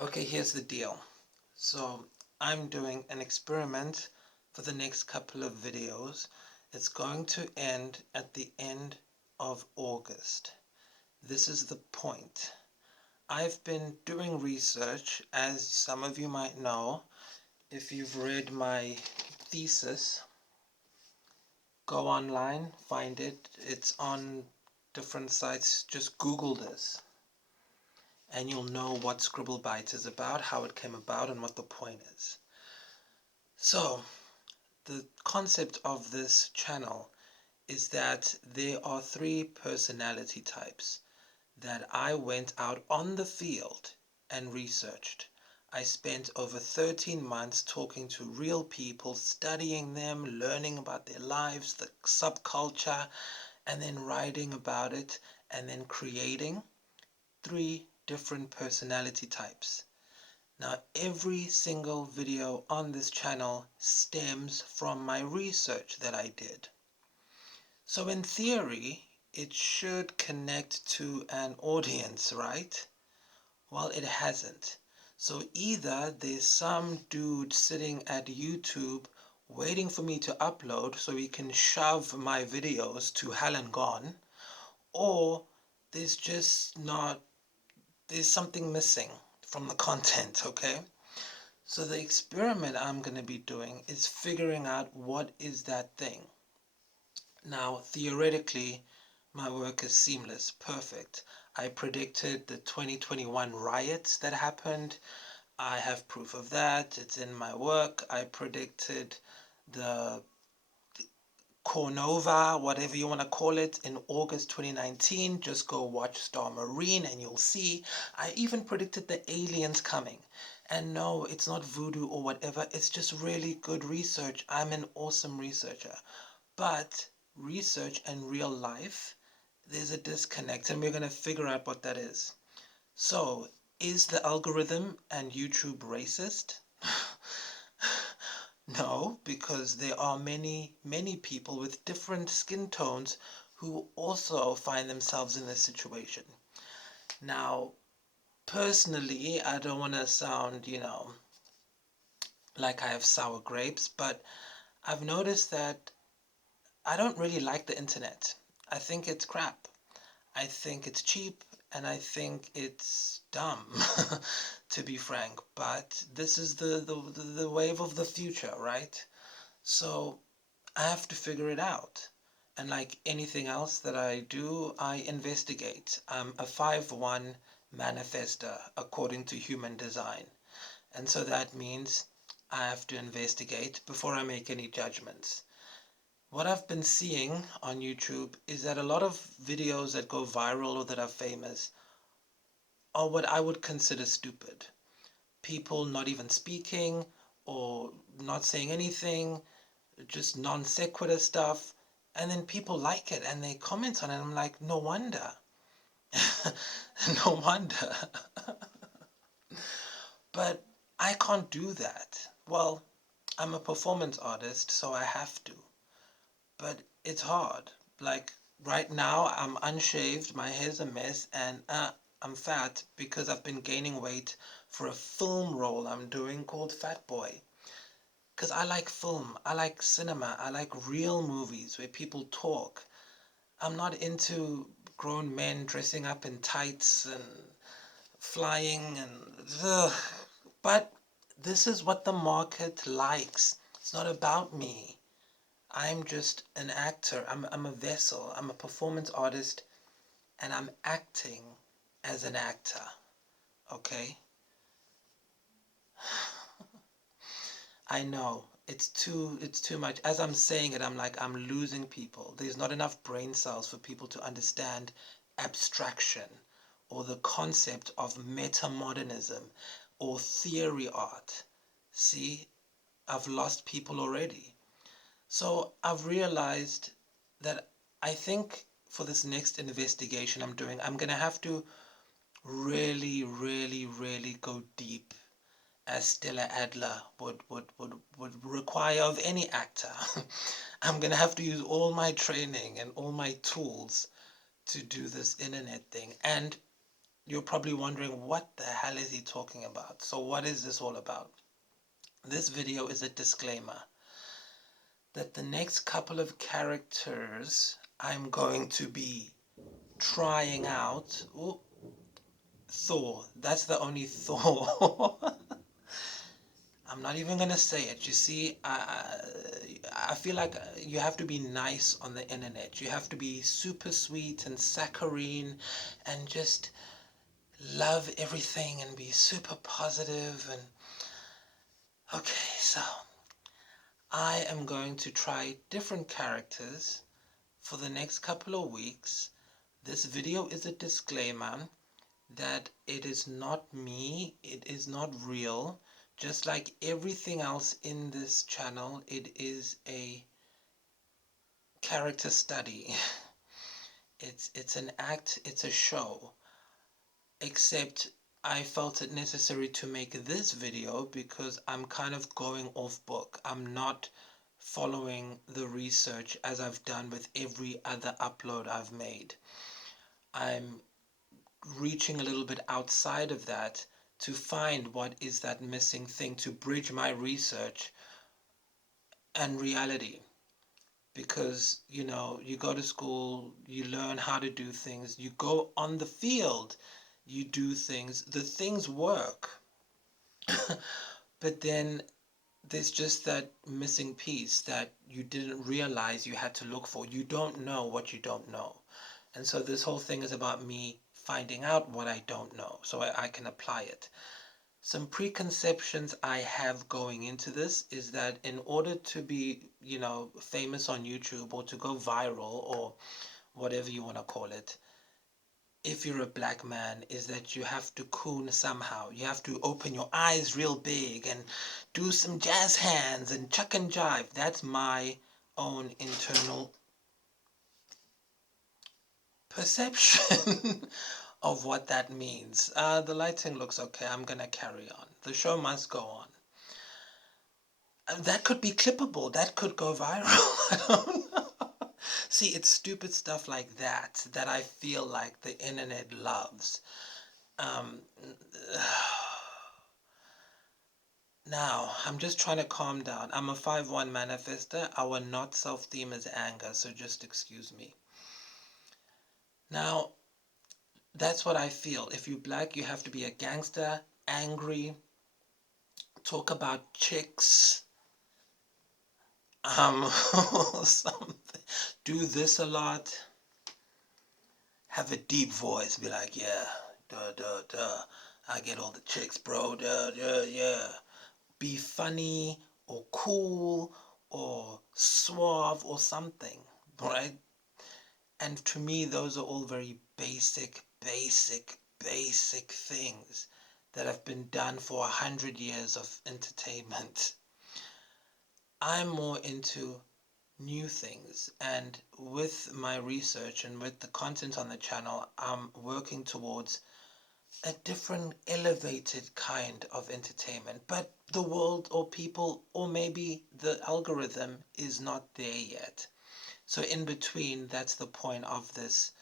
Okay, here's the deal. So I'm doing an experiment for the next couple of videos. It's going to end at the end of August. This is the point. I've been doing research, as some of you might know. If you've read my thesis, go online, find it. It's on different sites. Just Google this, and you'll know what Scribble Bytes is about, how it came about, and what the point is. So, the concept of this channel is that there are three personality types that I went out on the field and researched. I spent over 13 months talking to real people, studying them, learning about their lives, the subculture, and then writing about it, and then creating three different personality types. Now, every single video on this channel stems from my research that I did. So in theory, it should connect to an audience, right? Well, it hasn't. So either there's some dude sitting at YouTube waiting for me to upload so he can shove my videos to hell and gone, or there's just not, there's something missing from the content, okay? So the experiment I'm going to be doing is figuring out what is that thing. Now, theoretically, my work is seamless, perfect. I predicted the 2021 riots that happened. I have proof of that. It's in my work. I predicted the Cornova, whatever you want to call it, in August 2019. Just go watch Star Marine and you'll see. I even predicted the aliens coming. And no, it's not voodoo or whatever. It's just really good research. I'm an awesome researcher. But research and real life, there's a disconnect, and we're going to figure out what that is. So, is the algorithm and YouTube racist? No, because there are many, many people with different skin tones who also find themselves in this situation. Now, personally, I don't want to sound, like I have sour grapes, but I've noticed that I don't really like the internet. I think it's crap. I think it's cheap, and I think it's dumb, to be frank. But this is the wave of the future, right? So I have to figure it out. And like anything else that I do, I investigate. I'm a 5-1 manifester according to human design. And so that means I have to investigate before I make any judgments. What I've been seeing on YouTube is that a lot of videos that go viral or that are famous are what I would consider stupid. People not even speaking or not saying anything, just non sequitur stuff. And then people like it and they comment on it. I'm like, no wonder. No wonder. But I can't do that. Well, I'm a performance artist, so I have to. But it's hard. Like right now, I'm unshaved, my hair's a mess, and I'm fat because I've been gaining weight for a film role I'm doing called Fat Boy. Because I like film, I like cinema, I like real movies where people talk. I'm not into grown men dressing up in tights and flying and ugh. But this is what the market likes. It's not about me. I'm just an actor. I'm a vessel. I'm a performance artist, and I'm acting as an actor. Okay? I know it's too much. As I'm saying it, I'm like I'm losing people. There's not enough brain cells for people to understand abstraction or the concept of metamodernism or theory art. See, I've lost people already. So I've realized that I think for this next investigation I'm doing, I'm going to have to really, really, really go deep as Stella Adler would require of any actor. I'm going to have to use all my training and all my tools to do this internet thing. And You're probably wondering, what the hell is he talking about? So what is this all about? This video is a disclaimer that the next couple of characters I'm going to be trying out. Ooh, Thor. That's the only Thor. I'm not even gonna say it. You see, I feel like you have to be nice on the internet. You have to be super sweet and saccharine, and just love everything and be super positive. And okay, so I am going to try different characters for the next couple of weeks. This video is a disclaimer that it is not me, it is not real. Just like everything else in this channel, it is a character study. It's an act, it's a show. Except I felt it necessary to make this video because I'm kind of going off book. I'm not following the research as I've done with every other upload I've made. I'm reaching a little bit outside of that to find what is that missing thing to bridge my research and reality. Because, you go to school, you learn how to do things, you go on the field, you do things, the things work. But then there's just that missing piece that you didn't realize you had to look for. You don't know what you don't know. And so this whole thing is about me finding out what I don't know so I can apply it. Some preconceptions I have going into this is that in order to be, famous on YouTube or to go viral or whatever you want to call it, if you're a black man, is that you have to coon somehow. You have to open your eyes real big and do some jazz hands and chuck and jive. That's my own internal perception of what that means. The lighting looks okay. I'm gonna carry on. The show must go on. That could be clippable. That could go viral. I don't know. See, it's stupid stuff like that that I feel like the internet loves. Um, Now, I'm just trying to calm down. I'm a 5-1 manifester. Our not self-theme is anger, so just excuse me. Now, that's what I feel. If you're black, you have to be a gangster, angry, talk about chicks, something, do this a lot, have a deep voice, be like, yeah, duh, duh, duh, I get all the chicks, bro, duh, duh, yeah. Be funny or cool or suave or something, right? And to me, those are all very basic things that have been done for 100 years of entertainment. I'm more into new things, and with my research and with the content on the channel, I'm working towards a different elevated kind of entertainment. But the world or people or maybe the algorithm is not there yet. So in between, that's the point of this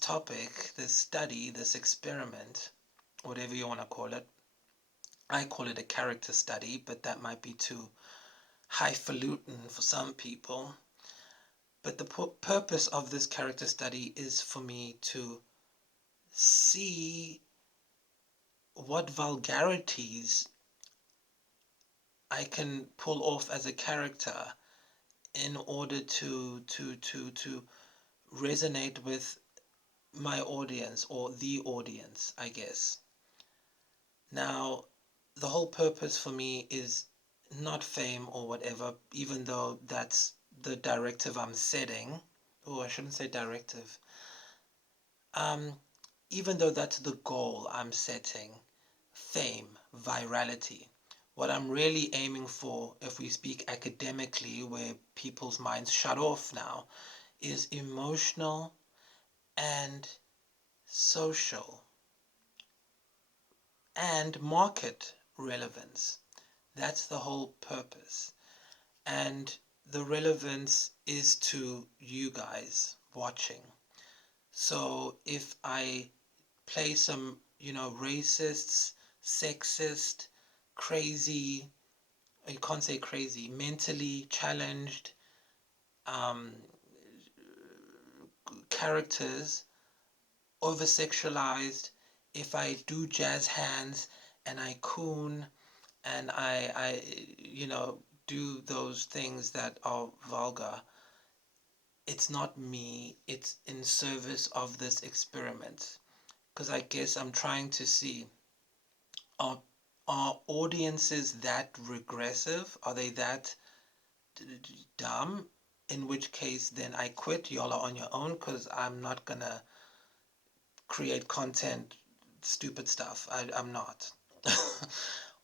topic, this study, this experiment, whatever you want to call it. I call it a character study, but that might be too highfalutin for some people. But the purpose of this character study is for me to see what vulgarities I can pull off as a character in order to resonate with my audience or the audience, I guess. Now, the whole purpose for me is not fame or whatever, even though that's the directive I'm setting. Oh, I shouldn't say directive. Um, Even though that's the goal I'm setting, fame, virality. What I'm really aiming for, if we speak academically, where people's minds shut off now, is emotional and social and market relevance. That's the whole purpose. And the relevance is to you guys watching. So if I play some, racists, sexist, crazy, you can't say crazy, mentally challenged um, characters, over sexualized. If I do jazz hands and I coon and I do those things that are vulgar, it's not me, it's in service of this experiment. Because I guess I'm trying to see, are, are audiences that regressive? Are they that dumb? In which case, then I quit. Y'all are on your own because I'm not gonna create content, stupid stuff. I'm not.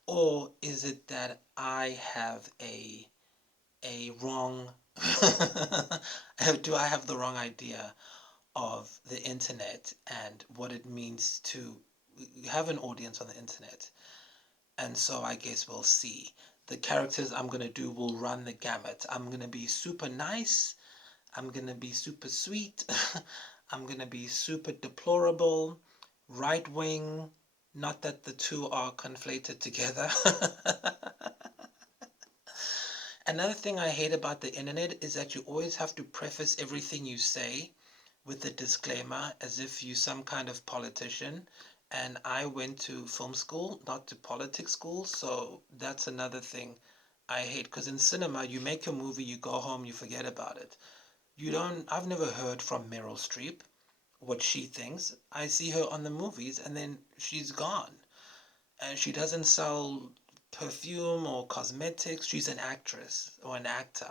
Or is it that I have a wrong do I have the wrong idea of the internet and what it means to have an audience on the internet? And so I guess we'll see. The characters I'm going to do will run the gamut. I'm going to be super nice. I'm going to be super sweet. I'm going to be super deplorable, right wing. Not that the two are conflated together. Another thing I hate about the internet is that you always have to preface everything you say with a disclaimer as if you're some kind of politician. And I went to film school, not to politics school, so that's another thing I hate. Because in cinema, you make your movie, you go home, you forget about it. I've never heard from Meryl Streep what she thinks. I see her on the movies and then she's gone. And she doesn't sell perfume or cosmetics. She's an actress or an actor.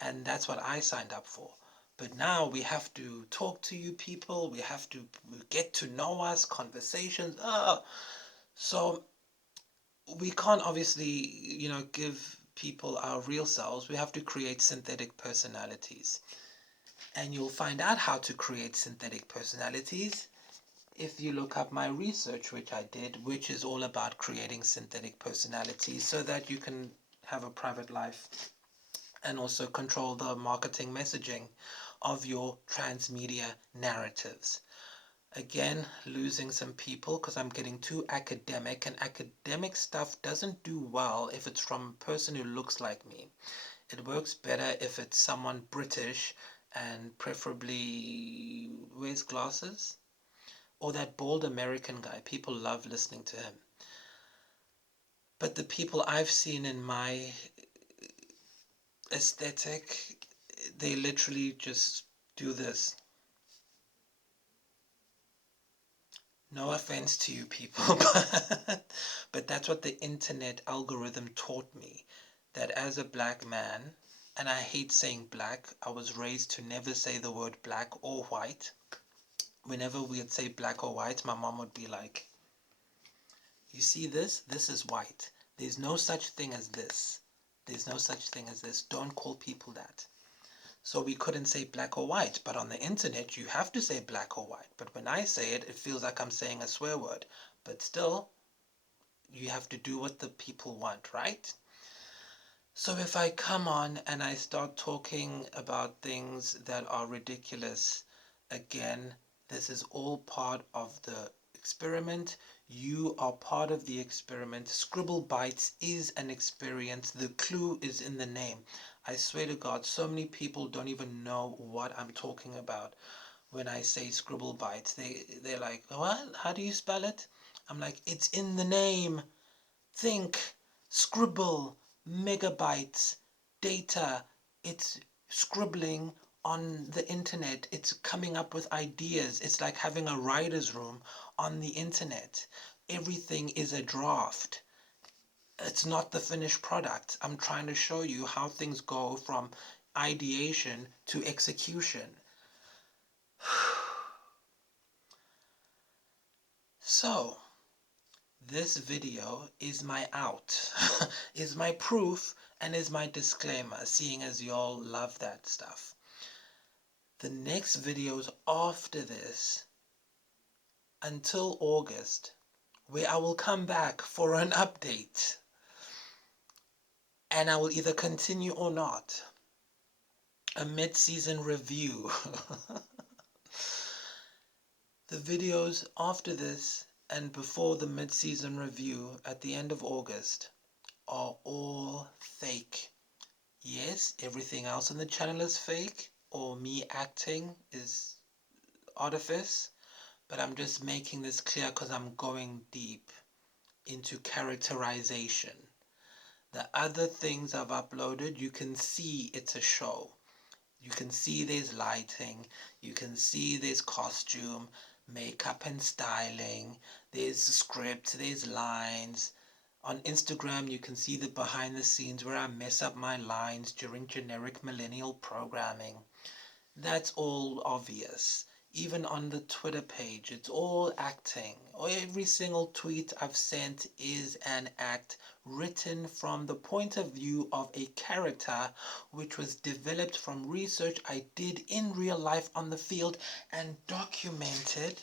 And that's what I signed up for. But now we have to talk to you people. We have to get to know us, conversations. So we can't obviously, give people our real selves. We have to create synthetic personalities. And you'll find out how to create synthetic personalities if you look up my research, which I did, which is all about creating synthetic personalities so that you can have a private life and also control the marketing messaging of your transmedia narratives. Again, losing some people because I'm getting too academic, and academic stuff doesn't do well if it's from a person who looks like me. It works better if it's someone British and preferably wears glasses, or that bald American guy. People love listening to him. But the people I've seen in my aesthetic, they literally just do this. No offense to you people, but that's what the internet algorithm taught me. That as a black man, and I hate saying black, I was raised to never say the word black or white. Whenever we'd say black or white, my mom would be like, you see this? This is white. There's no such thing as this. There's no such thing as this. Don't call people that. So we couldn't say black or white, but on the internet you have to say black or white. But when I say it, it feels like I'm saying a swear word. But still, you have to do what the people want, right? So if I come on and I start talking about things that are ridiculous, again, this is all part of the experiment. You are part of the experiment. Scribble Bites is an experience. The clue is in the name. I swear to God, so many people don't even know what I'm talking about when I say Scribble Bites. They're like, what? How do you spell it? I'm like, it's in the name. Think, scribble, megabytes, data. It's scribbling on the internet. It's coming up with ideas. It's like having a writer's room on the internet. Everything is a draft. It's not the finished product. I'm trying to show you how things go from ideation to execution. So, this video is my out, is my proof, and is my disclaimer, seeing as y'all love that stuff. The next videos after this, until August, where I will come back for an update, and I will either continue or not. A mid-season review. The videos after this and before the mid-season review at the end of August are all fake. Yes, everything else on the channel is fake, or me acting is artifice, but I'm just making this clear because I'm going deep into characterization. The other things I've uploaded, you can see it's a show. You can see there's lighting, you can see there's costume, makeup and styling, there's script, there's lines. On Instagram, you can see the behind the scenes where I mess up my lines during generic millennial programming. That's all obvious. Even on the Twitter page, it's all acting. Every single tweet I've sent is an act written from the point of view of a character which was developed from research I did in real life on the field and documented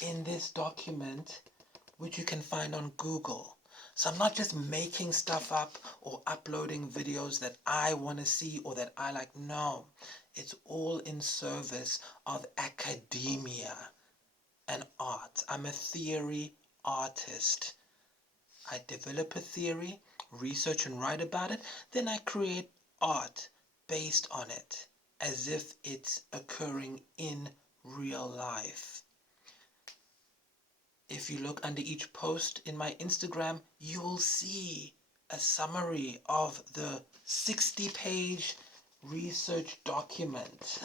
in this document, which you can find on Google. So I'm not just making stuff up or uploading videos that I want to see or that I like. No, it's all in service of academia and art. I'm a theory artist. I develop a theory, research and write about it, then I create art based on it as if it's occurring in real life. If you look under each post in my Instagram, you'll see a summary of the 60-page research document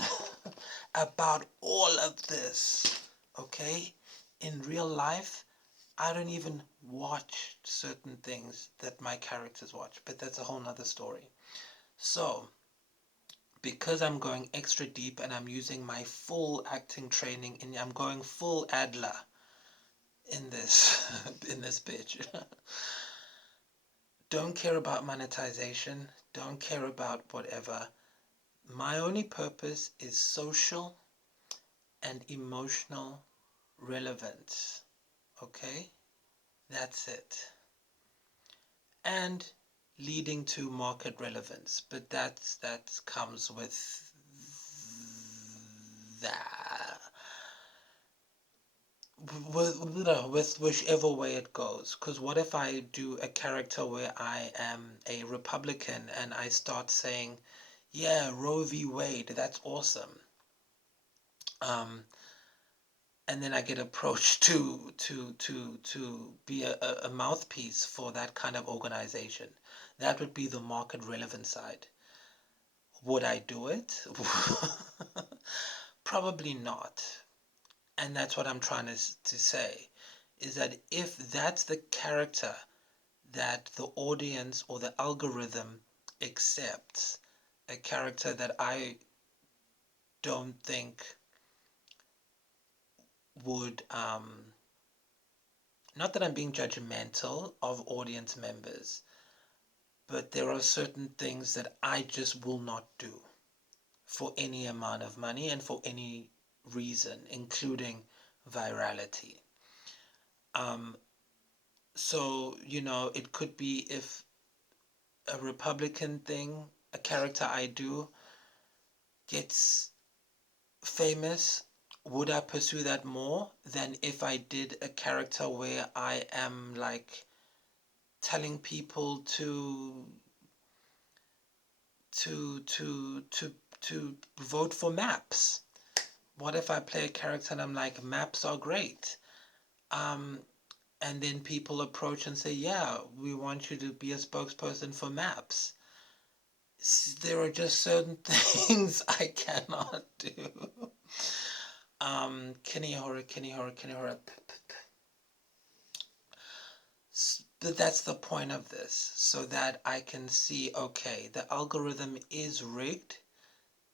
about all of this. Okay? In real life, I don't even watch certain things that my characters watch, but that's a whole nother story. So, because I'm going extra deep and I'm using my full acting training and I'm going full Adler in this in this bitch. Don't care about monetization, don't care about whatever. My only purpose is social and emotional relevance. Okay? That's it. And leading to market relevance, but that comes with that, with whichever way it goes. Because what if I do a character where I am a Republican and I start saying, yeah, Roe v. Wade, that's awesome. And then I get approached to be a mouthpiece for that kind of organization. That would be the market relevant side. Would I do it? Probably not. And that's what I'm trying to say, is that if that's the character that the audience or the algorithm accepts, a character that I don't think would, not that I'm being judgmental of audience members, but there are certain things that I just will not do for any amount of money and for any reason, including virality. So, it could be if a Republican thing, a character I do, gets famous, would I pursue that more than if I did a character where I am like telling people to vote for maps? What if I play a character and I'm like, maps are great? And then people approach and say, yeah, we want you to be a spokesperson for maps. There are just certain things I cannot do. Kinihora. But that's the point of this, so that I can see, okay, the algorithm is rigged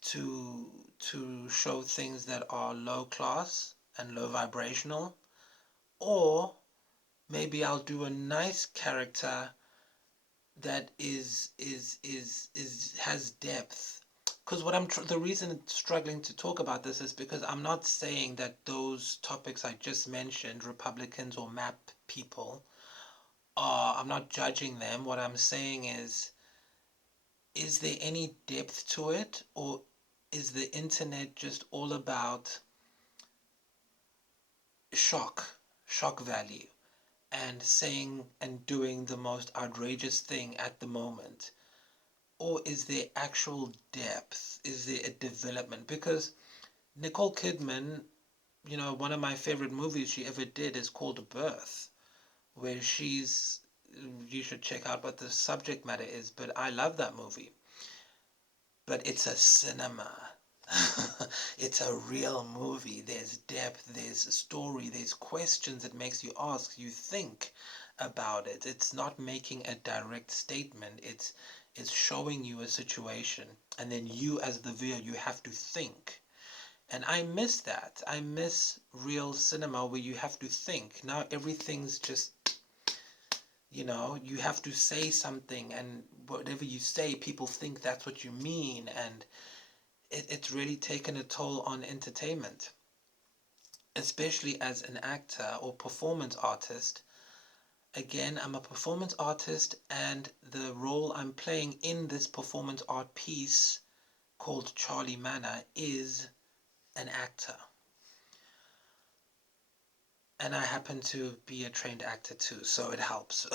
to show things that are low class and low vibrational, or maybe I'll do a nice character that has depth. Because the reason it's struggling to talk about this is because I'm not saying that those topics I just mentioned, Republicans or map people, I'm not judging them. What I'm saying is there any depth to it, or is the internet just all about shock value, and saying and doing the most outrageous thing at the moment? Or is there actual depth? Is there a development? Because Nicole Kidman, one of my favorite movies she ever did is called Birth, where you should check out what the subject matter is, but I love that movie. But it's a cinema. It's a real movie. There's depth, there's story, there's questions it makes you ask, you think about it. It's not making a direct statement. It's showing you a situation, and then you as the viewer, you have to think. And I miss that. I miss real cinema where you have to think. Now everything's just, you have to say something, and whatever you say, people think that's what you mean, and it's really taken a toll on entertainment, especially as an actor or performance artist. Again, I'm a performance artist, and the role I'm playing in this performance art piece called Charlie Manor is an actor. And I happen to be a trained actor too, so it helps.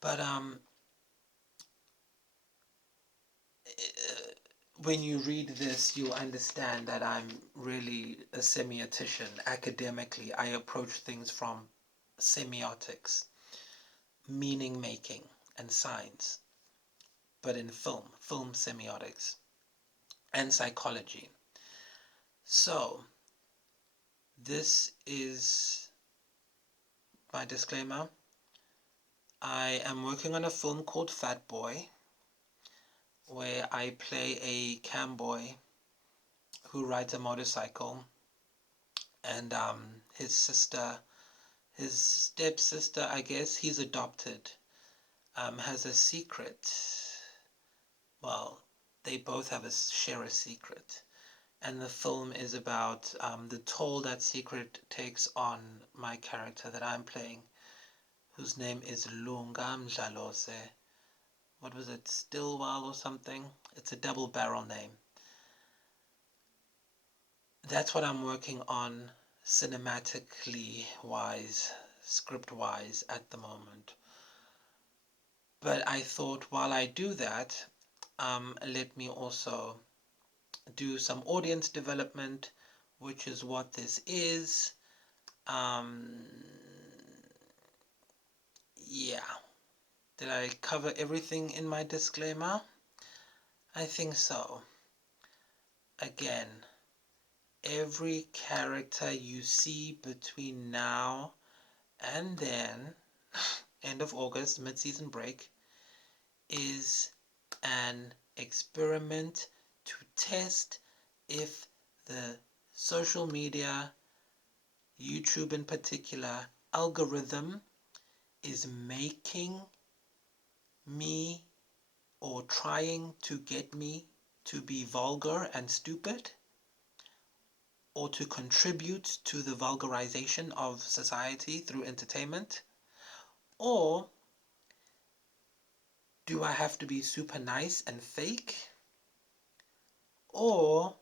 But when you read this, you'll understand that I'm really a semiotician. Academically, I approach things from semiotics, meaning making, and science, but in film semiotics, and psychology. So, this is my disclaimer. I am working on a film called Fat Boy, where I play a cam boy who rides a motorcycle, and his stepsister, I guess, he's adopted, has a secret. Well, they both share a secret, and the film is about the toll that secret takes on my character that I'm playing, whose name is Lunga Mdlalose. What was it, Stillwell or something? It's a double barrel name. That's what I'm working on cinematically wise, script wise at the moment. But I thought while I do that, let me also do some audience development, which is what this is. Yeah. Did I cover everything in my disclaimer? I think so. Again, every character you see between now and then, end of August, mid-season break, is an experiment to test if the social media, YouTube in particular, algorithm is making me or trying to get me to be vulgar and stupid, or to contribute to the vulgarization of society through entertainment, or do I have to be super nice and fake, or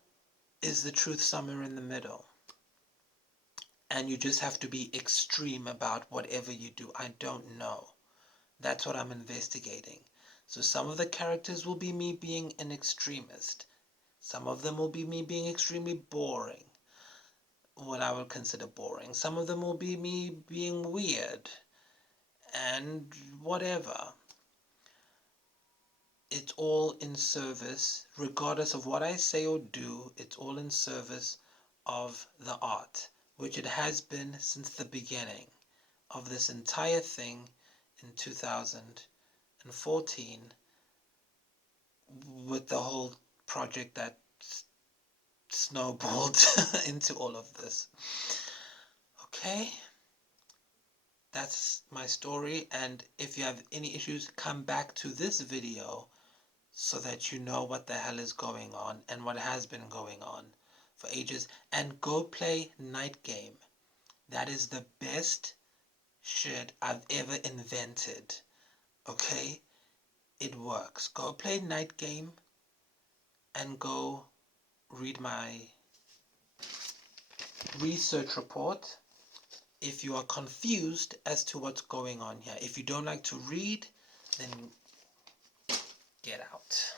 is the truth somewhere in the middle? And you just have to be extreme about whatever you do. I don't know. That's what I'm investigating. So some of the characters will be me being an extremist. Some of them will be me being extremely boring, what I would consider boring. Some of them will be me being weird and whatever. It's all in service, regardless of what I say or do, it's all in service of the art, which it has been since the beginning of this entire thing in 2014, with the whole project that snowballed into all of this. Okay, that's my story, and if you have any issues, come back to this video so that you know what the hell is going on and what has been going on for ages. And go play Night Game. That is the best shit I've ever invented. Okay? It works. Go play Night Game and go read my research report if you are confused as to what's going on here. If you don't like to read, then get out.